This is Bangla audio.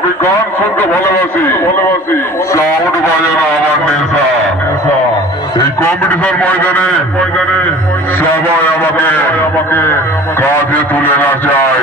আমি গান শুনতে ভালোবাসি সাউন্ড বাজানো আমার নেশা। এই কম্পিটিশন ময়দানে সবাই আমাকে কাঁধে তুলে না যায়।